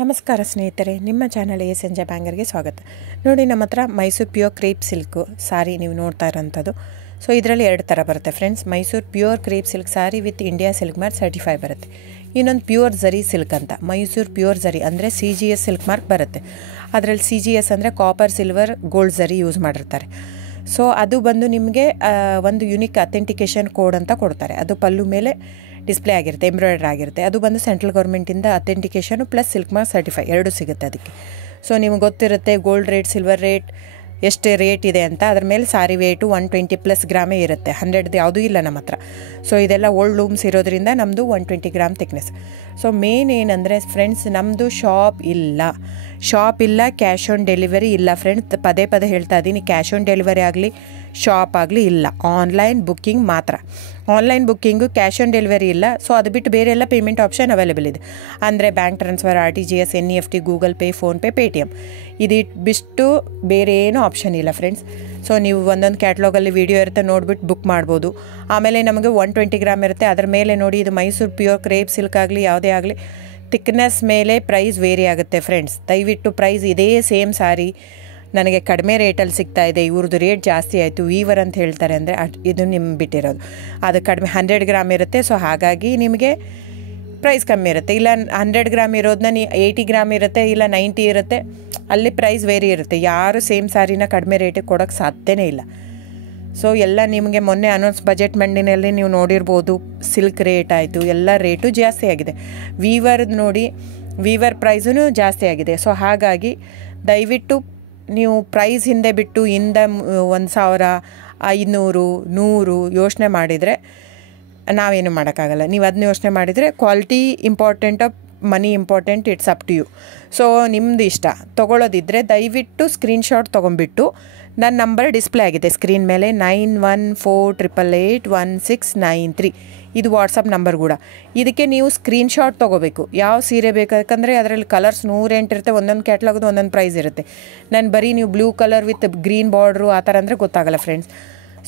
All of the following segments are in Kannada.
ನಮಸ್ಕಾರ ಸ್ನೇಹಿತರೆ, ನಿಮ್ಮ ಚಾನಲ್ ಎ ಸಂಜೆ ಬ್ಯಾಂಗರ್ಗೆ ಸ್ವಾಗತ. ನೋಡಿ, ನಮ್ಮ ಹತ್ರ ಮೈಸೂರು ಪ್ಯೂರ್ ಕ್ರೇಪ್ ಸಿಲ್ಕು ಸಾರಿ ನೀವು ನೋಡ್ತಾ ಇರೋಂಥದ್ದು. ಸೊ ಇದರಲ್ಲಿ ಎರಡು ಥರ ಬರುತ್ತೆ friends. Mysuru pure crepe silk sorry with India silk mark certify ಬರುತ್ತೆ. ಇನ್ನೊಂದು ಪ್ಯೂರ್ ಝರಿ ಸಿಲ್ಕ್ ಅಂತ, ಮೈಸೂರು ಪ್ಯೂರ್ ಝರಿ ಅಂದರೆ CGS ಸಿಲ್ಕ್ ಮಾರ್ಕ್ ಬರುತ್ತೆ. ಅದರಲ್ಲಿ CGS ಅಂದರೆ ಕಾಪರ್, ಸಿಲ್ವರ್, ಗೋಲ್ಡ್ ಝರಿ ಯೂಸ್ ಮಾಡಿರ್ತಾರೆ. ಸೊ ಅದು ಬಂದು ನಿಮಗೆ ಒಂದು ಯುನಿಕ್ ಅಥೆಂಟಿಕೇಷನ್ ಕೋಡ್ ಅಂತ ಕೊಡ್ತಾರೆ. ಅದು ಪಲ್ಲು ಮೇಲೆ ಡಿಸ್ಪ್ಲೇ ಆಗಿರುತ್ತೆ, ಎಂಬ್ರಾಯ್ಡ್ರಿ ಆಗಿರುತ್ತೆ. ಅದು ಬಂದು ಸೆಂಟ್ರಲ್ ಗೌರ್ಮೆಂಟಿಂದ ಅಥೆಂಟಿಕೇಷನು ಪ್ಲಸ್ ಸಿಲ್ಕ್ ಮಾರ್ಕ್ ಸರ್ಟಿಫೈ ಎರಡೂ ಸಿಗುತ್ತೆ ಅದಕ್ಕೆ. ಸೊ ನಿಮಗೆ ಗೊತ್ತಿರುತ್ತೆ ಗೋಲ್ಡ್ ರೇಟ್, ಸಿಲ್ವರ್ ರೇಟ್ ಎಷ್ಟು ರೇಟ್ ಇದೆ ಅಂತ. ಅದ್ರ ಮೇಲೆ ಸಾರಿ ವೇಟು 120+ ಗ್ರಾಮೇ ಇರುತ್ತೆ, 100 ಯಾವುದೂ ಇಲ್ಲ ನಮ್ಮ ಹತ್ರ. ಸೊ ಇದೆಲ್ಲ ಓಲ್ಡ್ ಲೂಮ್ಸ್ ಇರೋದ್ರಿಂದ ನಮ್ಮದು 120 ಗ್ರಾಮ್ ಥಿಕ್ನೆಸ್. ಸೊ ಮೇನ್ ಏನಂದರೆ ಫ್ರೆಂಡ್ಸ್, ನಮ್ಮದು ಶಾಪ್ ಇಲ್ಲ, ಕ್ಯಾಶ್ ಆನ್ ಡೆಲಿವರಿ ಇಲ್ಲ ಫ್ರೆಂಡ್ಸ್. ಪದೇ ಹೇಳ್ತಾ ಇದ್ದೀನಿ, ಕ್ಯಾಶ್ ಆನ್ ಡೆಲಿವರಿ ಆಗಲಿ ಶಾಪ್ ಆಗಲಿ ಇಲ್ಲ, ಆನ್ಲೈನ್ ಬುಕ್ಕಿಂಗ್ ಮಾತ್ರ. Online booking, cash on delivery ಇಲ್ಲ. ಸೊ ಅದು ಬಿಟ್ಟು ಬೇರೆ ಎಲ್ಲ ಪೇಮೆಂಟ್ ಆಪ್ಷನ್ ಅವೈಲೇಬಲ್ ಇದೆ. ಅಂದರೆ bank transfer, RTGS, NEFT, Google pay, PhonePe, Paytm. ಇದು ಬಿಟ್ಟು ಬೇರೆ ಏನೂ ಆಪ್ಷನ್ ಇಲ್ಲ ಫ್ರೆಂಡ್ಸ್. ಸೊ ನೀವು ಒಂದೊಂದು ಕ್ಯಾಟ್ಲಾಗಲ್ಲಿ ವೀಡಿಯೋ ಇರುತ್ತೆ, ನೋಡಿಬಿಟ್ಟು ಬುಕ್ ಮಾಡ್ಬೋದು. ಆಮೇಲೆ ನಮಗೆ 120 ಗ್ರಾಮ್ ಇರುತ್ತೆ. ಅದರ ಮೇಲೆ ನೋಡಿ, ಇದು ಮೈಸೂರು ಪ್ಯೂರ್ ಕ್ರೇಪ್ ಸಿಲ್ಕ್ ಆಗಲಿ ಯಾವುದೇ ಆಗಲಿ ಥಿಕ್ನೆಸ್ ಮೇಲೆ ಪ್ರೈಸ್ ವೇರಿ ಆಗುತ್ತೆ ಫ್ರೆಂಡ್ಸ್. ದಯವಿಟ್ಟು ಪ್ರೈಸ್ ಇದೇ ಸೇಮ್ ಸಾರಿ ನನಗೆ ಕಡಿಮೆ ರೇಟಲ್ಲಿ ಸಿಗ್ತಾ ಇದೆ, ಇವ್ರದ್ದು ರೇಟ್ ಜಾಸ್ತಿ ಆಯಿತು ವೀವರ್ ಅಂತ ಹೇಳ್ತಾರೆ ಅಂದರೆ ಇದು ನಿಮ್ಗೆ ಬಿಟ್ಟಿರೋದು. ಅದು ಕಡಿಮೆ 100 ಗ್ರಾಮ್ ಇರುತ್ತೆ. ಸೊ ಹಾಗಾಗಿ ನಿಮಗೆ ಪ್ರೈಸ್ ಕಮ್ಮಿ ಇರುತ್ತೆ. ಇಲ್ಲ 100 ಗ್ರಾಮ್ ಇರೋದನ್ನ 80 ಗ್ರಾಮ್ ಇರುತ್ತೆ, ಇಲ್ಲ 90 ಇರುತ್ತೆ, ಅಲ್ಲಿ ಪ್ರೈಸ್ ವೇರಿ ಇರುತ್ತೆ. ಯಾರು ಸೇಮ್ ಸಾರಿನ ಕಡಿಮೆ ರೇಟಿಗೆ ಕೊಡೋಕ್ಕೆ ಸಾಧ್ಯನೇ ಇಲ್ಲ. ಸೊ ಎಲ್ಲ ನಿಮಗೆ ಮೊನ್ನೆ ಅನೌನ್ಸ್ ಬಜೆಟ್ ಮಂಡಿನಲ್ಲಿ ನೀವು ನೋಡಿರ್ಬೋದು, ಸಿಲ್ಕ್ ರೇಟ್ ಆಯಿತು, ಎಲ್ಲ ರೇಟು ಜಾಸ್ತಿ ಆಗಿದೆ. ವೀವರ್ದು ನೋಡಿ, ವೀವರ್ ಪ್ರೈಸೂ ಜಾಸ್ತಿ ಆಗಿದೆ. ಸೊ ಹಾಗಾಗಿ ದಯವಿಟ್ಟು ನೀವು ಪ್ರೈಸ್ ಹಿಂದೆ ಬಿಟ್ಟು 1,000, 500, 100 ಯೋಚನೆ ಮಾಡಿದರೆ ನಾವೇನು ಮಾಡೋಕ್ಕಾಗಲ್ಲ. ನೀವು ಅದನ್ನ ಯೋಚನೆ ಮಾಡಿದರೆ quality important, money important, it's up to you. So ನಿಮ್ಮದು ಇಷ್ಟ. ತೊಗೊಳ್ಳೋದಿದ್ದರೆ ದಯವಿಟ್ಟು ಸ್ಕ್ರೀನ್ಶಾಟ್ ತೊಗೊಂಡ್ಬಿಟ್ಟು, ನನ್ನ ನಂಬರ್ ಡಿಸ್ಪ್ಲೇ ಆಗಿದೆ ಸ್ಕ್ರೀನ್ ಮೇಲೆ, 9148881693. ಇದು ವಾಟ್ಸಪ್ ನಂಬರ್ ಕೂಡ. ಇದಕ್ಕೆ ನೀವು ಸ್ಕ್ರೀನ್ಶಾಟ್ ತೊಗೋಬೇಕು. ಯಾವ ಸೀರೆ ಬೇಕಂದರೆ ಅದರಲ್ಲಿ ಕಲರ್ಸ್ 108 ಇರುತ್ತೆ, ಒಂದೊಂದು ಕ್ಯಾಟ್ಲಾಗದು ಒಂದೊಂದು ಪ್ರೈಸ್ ಇರುತ್ತೆ. ನಾನು ಬರೀ ನೀವು blue colour with green border ಆ ಥರ ಅಂದರೆ ಗೊತ್ತಾಗಲ್ಲ ಫ್ರೆಂಡ್ಸ್.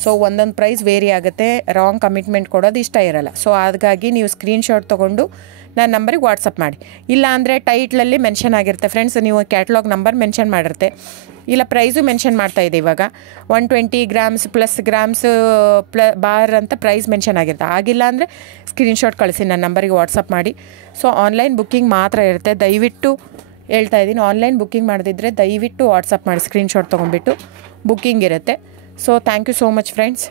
ಸೊ ಒಂದೊಂದು ಪ್ರೈಸ್ ವೇರಿ ಆಗುತ್ತೆ, ರಾಂಗ್ ಕಮಿಟ್ಮೆಂಟ್ ಕೊಡೋದು ಇಷ್ಟ ಇರಲ್ಲ. ಸೊ ಹಾಗಾಗಿ ನೀವು ಸ್ಕ್ರೀನ್ಶಾಟ್ ತೊಗೊಂಡು ನನ್ನ ನಂಬರಿಗೆ ವಾಟ್ಸಪ್ ಮಾಡಿ. ಇಲ್ಲ ಅಂದರೆ ಟೈಟ್ಲಲ್ಲಿ ಮೆನ್ಷನ್ ಆಗಿರುತ್ತೆ ಫ್ರೆಂಡ್ಸ್, ನೀವು ಕ್ಯಾಟ್ಲಾಗ್ ನಂಬರ್ ಮೆನ್ಷನ್ ಮಾಡಿರುತ್ತೆ, ಇಲ್ಲ ಪ್ರೈಸು ಮೆನ್ಷನ್ ಮಾಡ್ತಾಯಿದೆ. ಇವಾಗ 120 ಗ್ರಾಮ್ಸ್ ಪ್ಲಸ್ ಗ್ರಾಮ್ಸ್ ಬಾರ್ ಅಂತ ಪ್ರೈಸ್ ಮೆನ್ಷನ್ ಆಗಿರುತ್ತೆ. ಆಗಿಲ್ಲ ಅಂದರೆ ಸ್ಕ್ರೀನ್ಶಾಟ್ ಕಳಿಸಿ, ನನ್ನ ನಂಬರಿಗೆ ವಾಟ್ಸಪ್ ಮಾಡಿ. ಸೊ ಆನ್ಲೈನ್ ಬುಕ್ಕಿಂಗ್ ಮಾತ್ರ ಇರುತ್ತೆ. ದಯವಿಟ್ಟು ಹೇಳ್ತಾ ಇದ್ದೀನಿ, ಆನ್ಲೈನ್ ಬುಕ್ಕಿಂಗ್ ಮಾಡದಿದ್ದರೆ ದಯವಿಟ್ಟು ವಾಟ್ಸಪ್ ಮಾಡಿ, ಸ್ಕ್ರೀನ್ಶಾಟ್ ತೊಗೊಂಡ್ಬಿಟ್ಟು ಬುಕ್ಕಿಂಗ್ ಇರುತ್ತೆ. So thank you so much friends.